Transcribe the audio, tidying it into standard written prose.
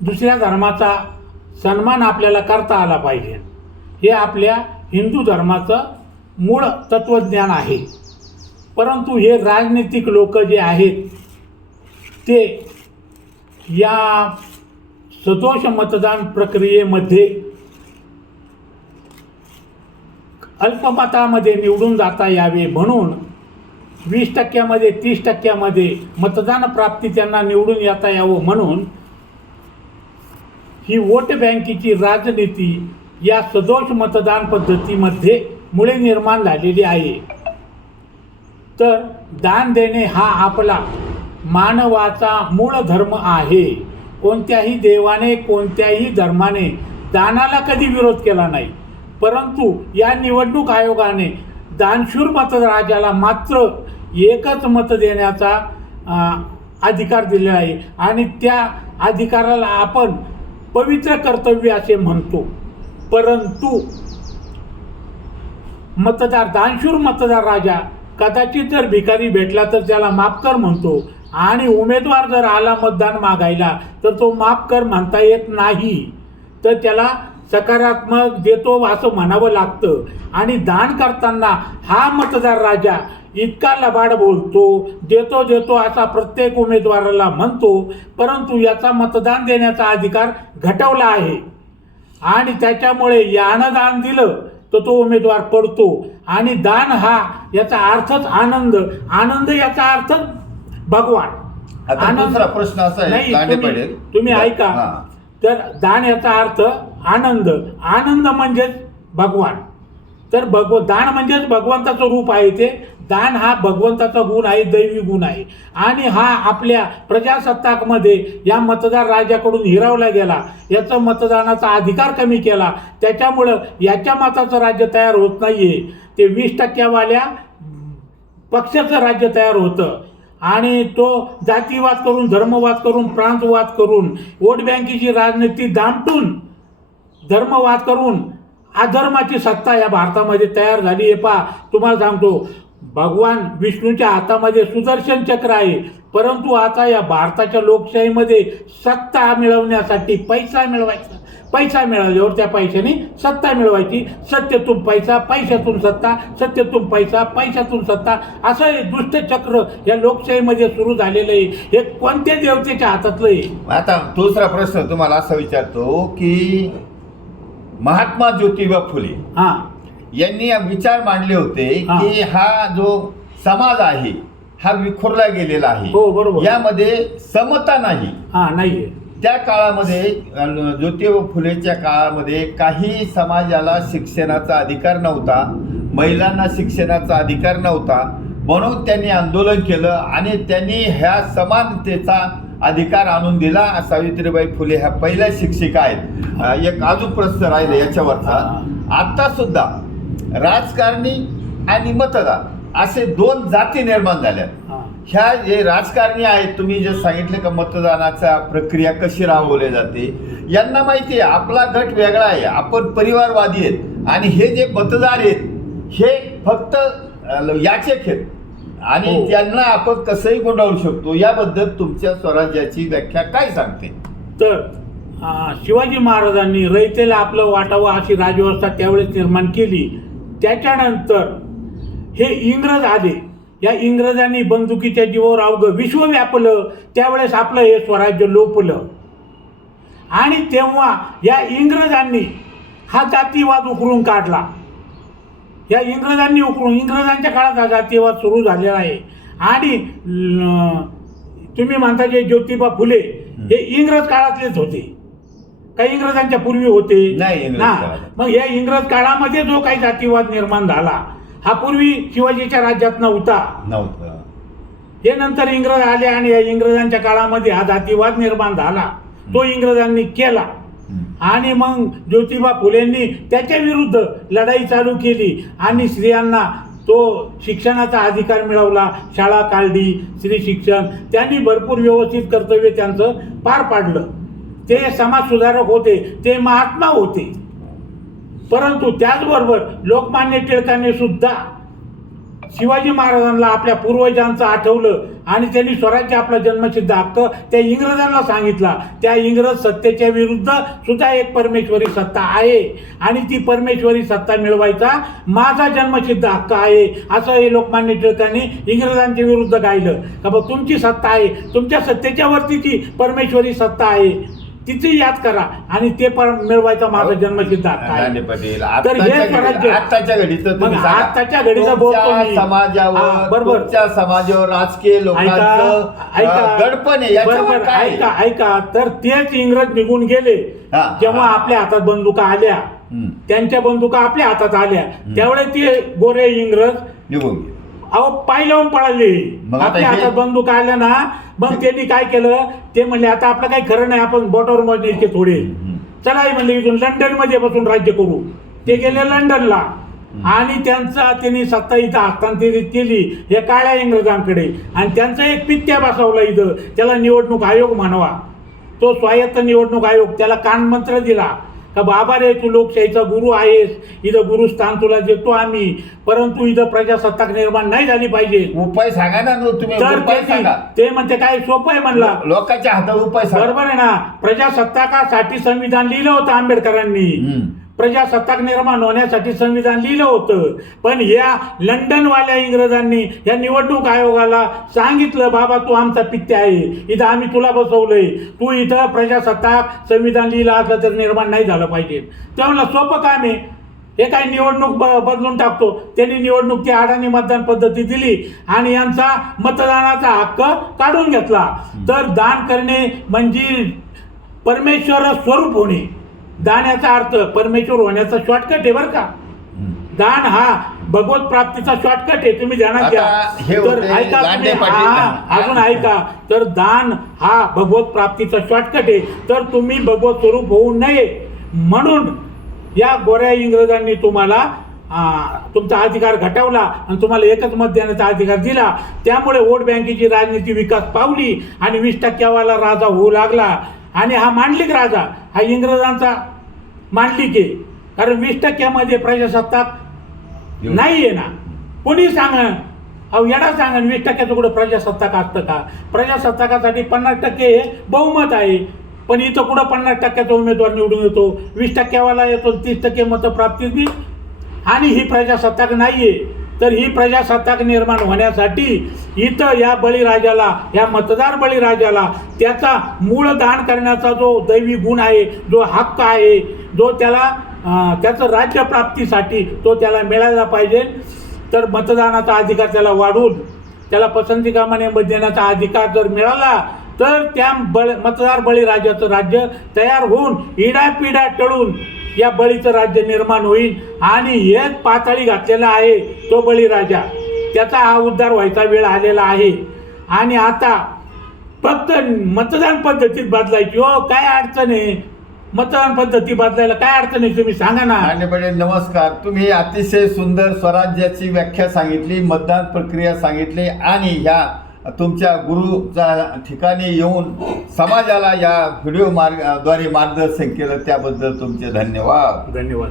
दुसऱ्या धर्माचा सन्मान आपल्याला करता आला पाहिजे, हे आपल्या हिंदू धर्माचं मूळ तत्त्वज्ञान आहे. परंतु हे राजनीतिक लोक जे आहेत ते या सदोष मतदान प्रक्रियेमध्ये अल्पमतामध्ये निवडून जाता यावे म्हणून 20% 30% मतदान प्राप्ती त्यांना निवडून येता यावं म्हणून ही वोट बँकेची राजनीती या सदोष मतदान पद्धतीमध्ये मुळे निर्माण झालेली आहे. तर दान देणे हा आपला मानवाचा मूळ धर्म आहे. कोणत्याही देवाने कोणत्याही धर्माने दानाला कधी विरोध केला नाही. परंतु या निवडणूक आयोगाने दानशूर मतदाराला मात्र एकच मत देण्याचा अधिकार दिलेला आहे आणि त्या अधिकाराला आपण पवित्र कर्तव्य असे म्हणतो. परंतु मतदार दानशूर मतदार राजा कदाचित जर भिकारी भेटला तर त्याला माफ कर म्हणतो आणि उमेदवार जर आला मतदान मागायला तर तो माफ कर म्हणता येत नाही, तर त्याला सकारात्मक देतो असं म्हणावं लागतं. आणि दान करताना हा मतदार राजा इतका लबाड बोलतो, देतो देतो असा प्रत्येक उमेदवाराला म्हणतो, परंतु याचा मतदान देण्याचा अधिकार घटवला आहे आणि त्याच्यामुळे यानं दान दिलं तर तो उमेदवार पडतो. आणि दान हा याचा अर्थच आनंद, आनंद याचा अर्थ भगवान. दुसरा प्रश्न असा आहे, तुम्ही ऐका. तर दान याचा अर्थ आनंद, आनंद म्हणजेच भगवान. तर दान म्हणजेच भगवंताचं रूप आहे. ते दान हा भगवंताचा गुण आहे, दैवी गुण आहे. आणि हा आपल्या प्रजासत्ताकमध्ये या मतदार राजाकडून हिरावला गेला. याचा मतदानाचा अधिकार कमी केला. त्याच्यामुळं याच्या मताचं राज्य तयार होत नाहीये, ते 20% पक्षाचं राज्य तयार होतं. आणि तो जातीवाद करून, धर्मवाद करून, प्रांतवाद करून, वोट बँकेची राजनीती दामटून, धर्मवाद करून अधर्माची सत्ता या भारतामध्ये तयार झाली आहे. पहा, तुम्हाला सांगतो, भगवान विष्णूच्या हातामध्ये सुदर्शन चक्र आहे, परंतु आता या भारताच्या लोकशाहीमध्ये सत्ता मिळवण्यासाठी पैसा मिळवायचा, पैसा मिळाल्यावर त्या पैशाने सत्ता मिळवायची. सत्तेतून पैसा, पैशातून सत्ता, सत्तेतून पैसा, पैशातून सत्ता, असं हे दुष्टचक्र या लोकशाहीमध्ये सुरू झालेलं आहे. हे कोणत्या देवतेच्या हातातलं आहे? आता दुसरा प्रश्न तुम्हाला असा विचारतो की महात्मा ज्योतिबा फुले यांनी विचार मांडले होते की हा जो समाज आहे हा विखुरला गेलेला आहे. हो, बरोबर. यामध्ये समता नाही. नाहीये. त्या काळामध्ये ज्योतिबा फुलेच्या काळामध्ये काही समाजाला शिक्षणाचा अधिकार नव्हता, महिलांना शिक्षणाचा अधिकार नव्हता, म्हणून त्यांनी आंदोलन केलं आणि त्यांनी ह्या समानतेचा अधिकार आणून दिला. सावित्रीबाई फुले ह्या पहिल्या शिक्षिका आहेत. एक अजून प्रश्न राहिला याच्यावरचा. आता सुद्धा राजकारणी आणि मतदार असे दोन जाती निर्माण झाल्या. ह्या जे राजकारणी आहेत, तुम्ही जे सांगितलं का मतदानाचा प्रक्रिया कशी राबवली जाते, यांना माहिती आहे आपला गट वेगळा आहे, आपण परिवारवादी आहेत, आणि हे जे मतदार आहेत हे फक्त याचे खेळ आणि त्यांना आपण कसंही गोंधळू शकतो. याबद्दल तुमच्या स्वराज्याची व्याख्या काय सांगते? तर शिवाजी महाराजांनी रयतेला आपलं वाटावं अशी राजव्यवस्था त्यावेळेस निर्माण केली. त्याच्यानंतर हे इंग्रज आले. या इंग्रजांनी बंदुकीच्या जीवावर अवघं विश्व व्यापलं. त्यावेळेस आपलं हे स्वराज्य लोपलं आणि तेव्हा या इंग्रजांनी हा जातीवाद उकरून काढला. या इंग्रजांच्या काळात हा जातीवाद सुरू झालेला आहे. आणि तुम्ही म्हणता जे ज्योतिबा फुले हे इंग्रज काळातलेच होते, काही इंग्रजांच्या पूर्वी होते नाही ना. मग या इंग्रज काळामध्ये जो काही जातीवाद निर्माण झाला हा पूर्वी शिवाजीच्या राज्यात नव्हता. हे नंतर इंग्रज आले आणि या इंग्रजांच्या काळामध्ये हा जातीवाद निर्माण झाला, तो इंग्रजांनी केला. आणि मग ज्योतिबा फुलेंनी त्याच्या विरुद्ध लढाई चालू केली आणि स्त्रियांना तो शिक्षणाचा अधिकार मिळवला, शाळा काढली, स्त्री शिक्षण. त्यांनी भरपूर व्यवस्थित कर्तव्य त्यांचं पार पाडलं. ते समाज सुधारक होते, ते महात्मा होते. परंतु त्याचबरोबर लोकमान्य टिळकांनी सुद्धा शिवाजी महाराजांना आपल्या पूर्वजांचं आठवलं आणि त्यांनी स्वराज्य आपला जन्मसिद्ध हक्क त्या इंग्रजांना सांगितला. त्या इंग्रज सत्तेच्या विरुद्ध सुद्धा एक परमेश्वरी सत्ता आहे आणि ती परमेश्वरी सत्ता मिळवायचा माझा जन्मसिद्ध हक्क आहे असं हे लोकमान्य टिळकांनी इंग्रजांच्या विरुद्ध गायलं. का बा तुमची सत्ता आहे, तुमच्या सत्तेच्या वरती ती परमेश्वरी सत्ता आहे, तिची याद करा आणि ते मिळवायचा माझा जन्मसिद्ध हक्क दांडे आहे. पाटील तर हे स्वराज्य आत्ताच्या घडीचं तुम्ही मग सांगा. आत्ताच्या घडीचं बोलतो तुमच्या मी. समाजावर बरोबर. तुमच्या समाजावर राजकीय लोकांचं दडपण आहे याच्यावर बरोबर. काय? ऐका तर तेच इंग्रज निघून गेले हा, जेव्हा हा. आपल्या हातात बंदुका आल्या, हम्म. त्यांच्या बंदुका आपल्या हातात आल्या, त्यावेळे ते गोरे इंग्रज निघून गेले. अहो पाय लावून पळाले. मग आता आपल्या हे- हातात बंदूक आल्या ना, मग त्यांनी काय केलं, ते म्हणले आता आपलं काही खरं नाही, आपण बोटावर मोजले इतके थोडे, चला हे म्हणले इथून लंडन मध्ये बसून राज्य करू. ते गेले लंडनला आणि त्यांनी सत्ता इथं हस्तांतरित केली या काळ्या इंग्रजांकडे आणि त्यांचा एक पित्या बसवला इथं, त्याला निवडणूक आयोग म्हणावा. तो स्वायत्त निवडणूक आयोग, त्याला कानमंत्र दिला का बाबा रे तू लोकशाहीचा गुरु आहेस, इथं गुरुस्थान तुला देतो आम्ही, परंतु इथं प्रजासत्ताक निर्माण नाही झाली पाहिजे. उपाय सांगा ना तुम्ही, तर उपाय सांगा. ते म्हणते काय सोपं आहे म्हणला. लोकांच्या हातात उपाय सांगा. बरोबर आहे ना. प्रजासत्ताकासाठी संविधान लिहिलं होतं आंबेडकरांनी, प्रजासत्ताक निर्माण होण्यासाठी संविधान लिहिलं होतं. पण या लंडनवाल्या इंग्रजांनी या निवडणूक आयोगाला सांगितलं बाबा तू आमचा पित्या आहे, इथं आम्ही तुला बसवलंय, तू इथं प्रजासत्ताक संविधान लिहिलं असलं तर निर्माण नाही झालं पाहिजे. त्यामुळे सोपं काम आहे, हे काय निवडणूक बदलून टाकतो. त्यांनी निवडणूक ती अडाणी मतदान पद्धती दिली आणि यांचा मतदानाचा हक्क काढून घेतला. तर दान करणे म्हणजे परमेश्वर स्वरूप होणे. दानाचा अर्थ परमेश्वर होण्याचा शॉर्टकट आहे बरं का. दान हा भगवत प्राप्तीचा शॉर्टकट आहे, तुम्ही ध्यानात घ्या. आता हे तर होते ऐका दांडे तुम्ही, पाटील. अजून ऐका. तर दान हा भगवत प्राप्तीचा शॉर्टकट आहे. तर तुम्ही भगवत स्वरूप होऊ नये म्हणून या गोऱ्या इंग्रजांनी तुम्हाला तुमचा अधिकार घटवला आणि तुम्हाला एकच मत देण्याचा अधिकार दिला. त्यामुळे वोट बँकेची राजनीती विकास पावली आणि 20% राजा होऊ लागला. आणि हा मांडलिक राजा हा इंग्रजांचा मांडलिक आहे, कारण 20% प्रजासत्ताक नाही आहे ना. कोणी सांगा, अहो येडा सांगा 20% कुठं प्रजासत्ताक असतं का. प्रजासत्ताकासाठी 50% बहुमत आहे, पण इथं कुठं 50% उमेदवार निवडून येतो, 20% येतो, 30% मतं प्राप्ती आणि ही प्रजासत्ताक नाहीये. तर ही प्रजासत्ताक निर्माण होण्यासाठी इथं या बळीराजाला, या मतदार बळीराजाला त्याचा मूळ दान करण्याचा जो दैवी गुण आहे, जो हक्क आहे, जो त्याला त्याचं राज्यप्राप्तीसाठी तो त्याला मिळायला पाहिजे. तर मतदानाचा अधिकार त्याला वाढवून त्याला पसंती क्रमाने मत देण्याचा अधिकार जर मिळाला तर त्या मतदार बळीराजाचं राज्य तयार होऊन इडापिडा टळून या बळीचं राज्य निर्माण होईल. आणि एक पातळी घातलेला आहे तो बळीराजा, त्याचा हा उद्धार व्हायचा वेळ आलेला आहे. आणि आता फक्त मतदान पद्धतीत बदलायची. हो काय अडचण आहे, मतदान पद्धती बदलायला काय अडचण आहे, तुम्ही सांगा ना. दांडे पाटील नमस्कार. तुम्ही अतिशय सुंदर स्वराज्याची व्याख्या सांगितली, मतदान प्रक्रिया सांगितली आणि ह्या तुमच्या गुरुच्या ठिकाणी येऊन समाजाला या व्हिडिओ द्वारे मार्गदर्शन केलं त्याबद्दल तुमचे धन्यवाद. धन्यवाद.